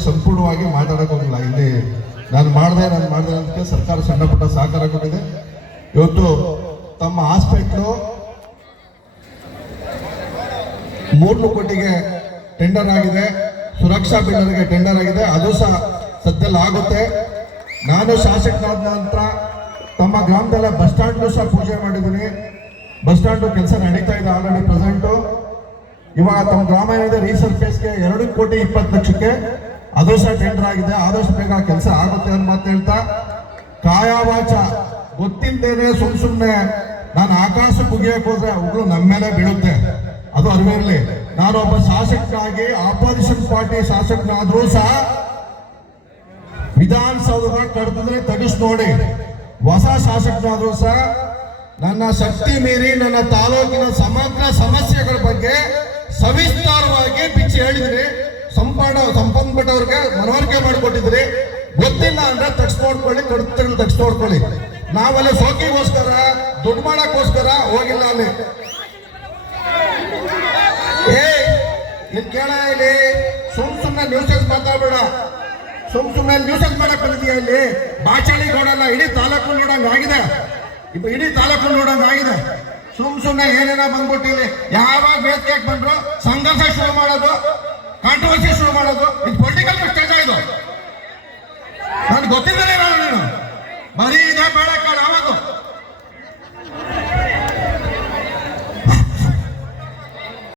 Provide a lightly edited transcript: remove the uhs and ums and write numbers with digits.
ಸಂಪೂರ್ಣವಾಗಿ ಮಾತಾಡಕ್ಕೆ ಹೋಗಿಲ್ಲ. ಇಲ್ಲಿ ನಾನು ಮಾಡಿದೆ ಅಂತ ಸರ್ಕಾರ ಸಣ್ಣ ಪುಟ್ಟ ಸಹಕಾರ ಕೊಟ್ಟಿದೆ. ಇವತ್ತು ತಮ್ಮ ಹಾಸ್ಪಿಟ್ಲು 3 ಕೋಟಿಗೆ ಟೆಂಡರ್ ಆಗಿದೆ, ಸುರಕ್ಷಾ ಬಿಲ್ಡರ್ಗೆ ಟೆಂಡರ್ ಆಗಿದೆ, ಅದು ಸಹ ಸದ್ಯದಲ್ಲಿ ಆಗುತ್ತೆ. ನಾನು ಶಾಸಕನಾದ ನಂತರ ತಮ್ಮ ಗ್ರಾಮದಲ್ಲ ಬಸ್ ಸ್ಟ್ಯಾಂಡ್ ಸಹ ಪೂಜೆ ಮಾಡಿದ್ದೀನಿ. ಬಸ್ ಸ್ಟ್ಯಾಂಡ್ ಕೆಲಸ ನಡೀತಾ ಇದೆ ಆಲ್ರೆಡಿ ಪ್ರೆಸೆಂಟು. ಇವಾಗ ತಮ್ಮ ಗ್ರಾಮ ಏನಿದೆ ರೀಸರ್ಫೇಸ್ಗೆ 2,20,20,00,000ಕ್ಕೆ ಅದು ಸಹ ಟೆಂಡರ್ ಆಗಿದೆ. ಆದಷ್ಟು ಬೇಗ ಕೆಲಸ ಆಗುತ್ತೆ ಅಂತ ಮಾತು ಹೇಳ್ತಾ, ಕಾಯವಾಚ ಗೊತ್ತಿದ್ದೇನೆ ಸುಮ್ಮನೆ ನಾನು ಆಕಾಶ ಮುಗಿಯಕ್ಕೆ ಹೋದ್ರೆ ಅವುಗಳು ನಮ್ಮ ಮೇಲೆ ಬೀಳುತ್ತೆ, ಅದು ಅರಿವಿರಲಿ. ನಾನೊಬ್ಬ ಶಾಸಕನಾಗಿ ಆಪೋಸಿಷನ್ ಪಾರ್ಟಿ ಶಾಸಕನಾದ್ರೂ ಸಹ ವಿಧಾನಸೌಧದ ಕಡ್ತಂದ್ರೆ ತೆಗಿಸ್ ನೋಡಿ. ಹೊಸ ಶಾಸಕನಾದ್ರೂ ಸಹ ನನ್ನ ಶಕ್ತಿ ಮೀರಿ ನನ್ನ ತಾಲೂಕಿನ ಸಮಗ್ರ ಸಮಸ್ಯೆಗಳ ಬಗ್ಗೆ ಸವಿಸ್ತಾರವಾಗಿ ಬಿಚ್ಚಿ ಹೇಳಿದ್ರಿ. ಸಂಬಂಧಪಟ್ಟವ್ರಿಗೆ ಮನವರಿಕೆ ಮಾಡಿಕೊಟ್ಟಿದ್ರಿ. ಗೊತ್ತಿಲ್ಲ ಅಂದ್ರೆ ನೋಡ್ಕೊಳ್ಳಿ, ಕಡತಗಳು ನೋಡ್ಕೊಳ್ಳಿ. ನಾವೆಲ್ಲ ಸೋಕಿಗೋಸ್ಕರ ದುಡ್ಡು ಮಾಡಕ್ಕೋಸ್ಕರ ಹೋಗಿಲ್ಲ ಅಲ್ಲಿ. ಕೇಳ ಇಲ್ಲಿ ಸುಮ್ಮನೆ ನ್ಯೂಸಸ್ ಮಾತಾಡಬೇಡ. ಸುಮ್ಮನೆ ನ್ಯೂಸಸ್ ಮಾಡಕ್ ಬಂದಿದೀಯ ಇಲ್ಲಿ. ಬಾಚಳಿ ನೋಡಲ್ಲ, ಇಡೀ ತಾಲೂಕು ನೋಡಂಗ ಆಗಿದೆ. ಇಡೀ ತಾಲೂಕು ನೋಡಂಗ ಆಗಿದೆ. ಸುಮ್ಮನೆ ಏನೇನೋ ಬಂದ್ಬಿಟ್ಟಿಲ್ಲಿ. ಯಾವಾಗ ವೇದಿಕೆಗೆ ಬಂದ್ರು ಸಂಘರ್ಷ ಶುರು ಮಾಡೋದು, ಕಾಂಟ್ರವರ್ಸಿ ಶುರು ಮಾಡೋದು, ಇದು ಪೊಲಿಟಿಕಲ್